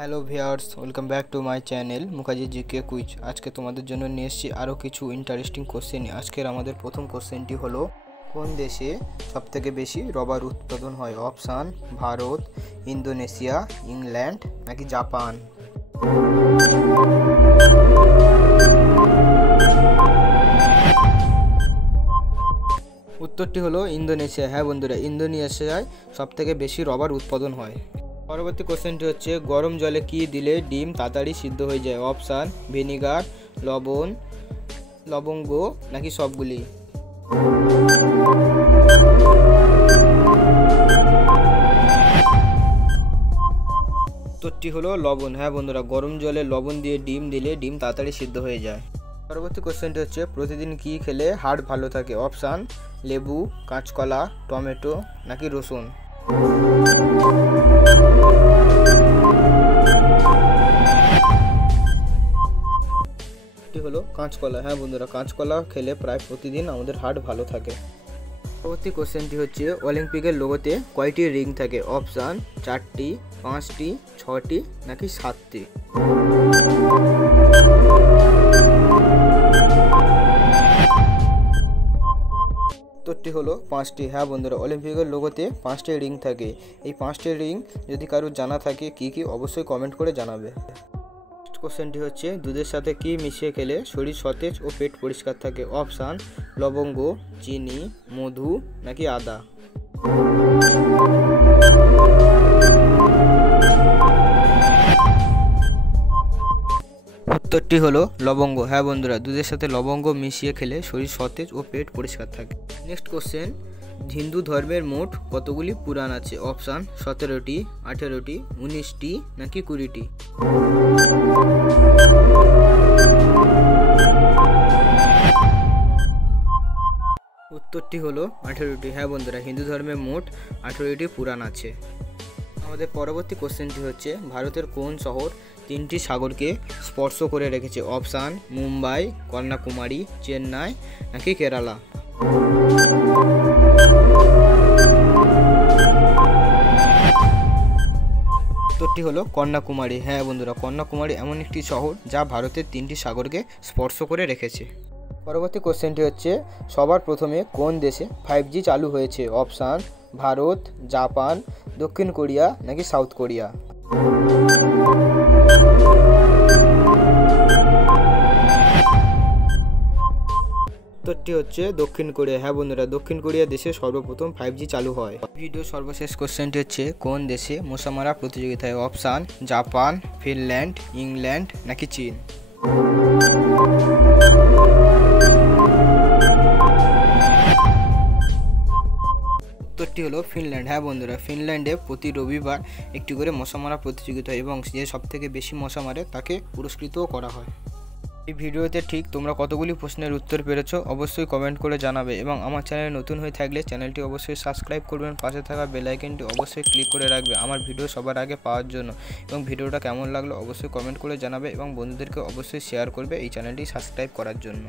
Hello viewers, welcome back to my channel Mukherjee GK quiz. আজকে তোমাদের জন্য নিয়ে এসেছি আরও কিছু ইন্টারেস্টিং কোশ্চেন। আজকের আমাদের প্রথম কোশ্চেনটি হলো, কোন দেশে সবথেকে বেশি রবার উৎপাদন হয়? অপশান: ভারত, ইন্দোনেশিয়া, ইংল্যান্ড নাকি জাপান। উত্তরটি হলো ইন্দোনেশিয়া। হ্যাঁ বন্ধুরা, ইন্দোনেশিয়ায় সবথেকে বেশি রবার উৎপাদন হয়। পরবর্তী কোশ্চেনটি হচ্ছে, গরম জলে কি দিলে ডিম তাড়াতাড়ি সিদ্ধ হয়ে যায়? অপশান: ভিনিগার, লবণ, লবঙ্গ নাকি সবগুলি। উত্তরটি হলো লবণ। হ্যাঁ বন্ধুরা, গরম জলে লবণ দিয়ে ডিম দিলে ডিম তাড়াতাড়ি সিদ্ধ হয়ে যায়। পরবর্তী কোশ্চেনটি হচ্ছে, প্রতিদিন কি খেলে হার্ট ভালো থাকে? অপশান: লেবু, কাঁচকলা, টমেটো নাকি রসুন। হলো কাঁচকলা। হ্যাঁ বন্ধুরা, কাঁচকলা খেলে প্রায় প্রতিদিন আমাদের হার্ট ভালো থাকে। পরবর্তী কোশ্চেনটি হচ্ছে, অলিম্পিকের লোগোতে কয়টি রিং থাকে? অপশান: 4টি, 5টি, 6টি নাকি 7টি। উত্তরটি হলো 5টি। হ্যাঁ বন্ধুরা, অলিম্পিকের লোগোতে 5টি রিং থাকে। এই 5টি রিং যদি কারোর জানা থাকে কি কি, অবশ্যই কমেন্ট করে জানাবে। কোশ্চেনটি হচ্ছে, দুধের সাথে কি মিশিয়ে খেলে শরীর সতেজ ও পেট পরিষ্কার থাকে? অপশান: লবঙ্গ, চিনি, মধু নাকি আদা। উত্তরটি হলো লবঙ্গ। হ্যাঁ বন্ধুরা, দুধের সাথে লবঙ্গ মিশিয়ে খেলে শরীর সতেজ ও পেট পরিষ্কার থাকে। নেক্সট কোশ্চেন, হিন্দু ধর্মের মোট কতগুলি পুরাণ আছে? অপশান: 17টি, 18টি, 19টি নাকি 20টি। উত্তরটি হলো 18টি। হ্যাঁ বন্ধুরা, হিন্দু ধর্মের মোট 18টি পুরাণ আছে। আমাদের পরবর্তী কোশ্চেনটি হচ্ছে, ভারতের কোন শহর 3টি সাগরকে স্পর্শ করে রেখেছে? অপশান: মুম্বাই, কন্যাকুমারী, চেন্নাই নাকি কেরালা। উত্তরটি হলো কন্যাকুমারী। হ্যাঁ বন্ধুরা, কন্যাকুমারী এমন একটি শহর যা ভারতের 3টি সাগরকে স্পর্শ করে রেখেছে। পরবর্তী কোশ্চেনটি হচ্ছে, সবার প্রথমে কোন দেশে 5G চালু হয়েছে? অপশান: ভারত, জাপান, দক্ষিণ কোরিয়া নাকি সাউথ কোরিয়া। উত্তরটি হচ্ছে দক্ষিণ কোরিয়া। হ্যাঁ বন্ধুরা, দক্ষিণ কোরিয়া দেশে সর্বপ্রথম 5G চালু হয়। ভিডিও সর্বশেষ কোশ্চেনটি হচ্ছে, কোন দেশে মশা মারা প্রতিযোগিতায়? অপশান: জাপান, ফিনল্যান্ড, ইংল্যান্ড নাকি চীন। উত্তরটি হলো ফিনল্যান্ড। হ্যাঁ বন্ধুরা, ফিনল্যান্ডে প্রতি রবিবার একটি করে মশা মারা প্রতিযোগিতা হয় এবং যে সবথেকে বেশি মশা মারে তাকে পুরস্কৃতও করা হয়। এই ভিডিওতে ঠিক তোমরা কতগুলি প্রশ্নের উত্তর পেরেছো অবশ্যই কমেন্ট করে জানাবে এবং আমার চ্যানেলে নতুন হয়ে থাকলে চ্যানেলটি অবশ্যই সাবস্ক্রাইব করবেন, পাশে থাকা বেল আইকনটি অবশ্যই ক্লিক করে রাখবে আমার ভিডিও সবার আগে পাওয়ার জন্য। এবং ভিডিওটা কেমন লাগলো অবশ্যই কমেন্ট করে জানাবে এবং বন্ধুদেরকে অবশ্যই শেয়ার করবে এই চ্যানেলটি সাবস্ক্রাইব করার জন্য।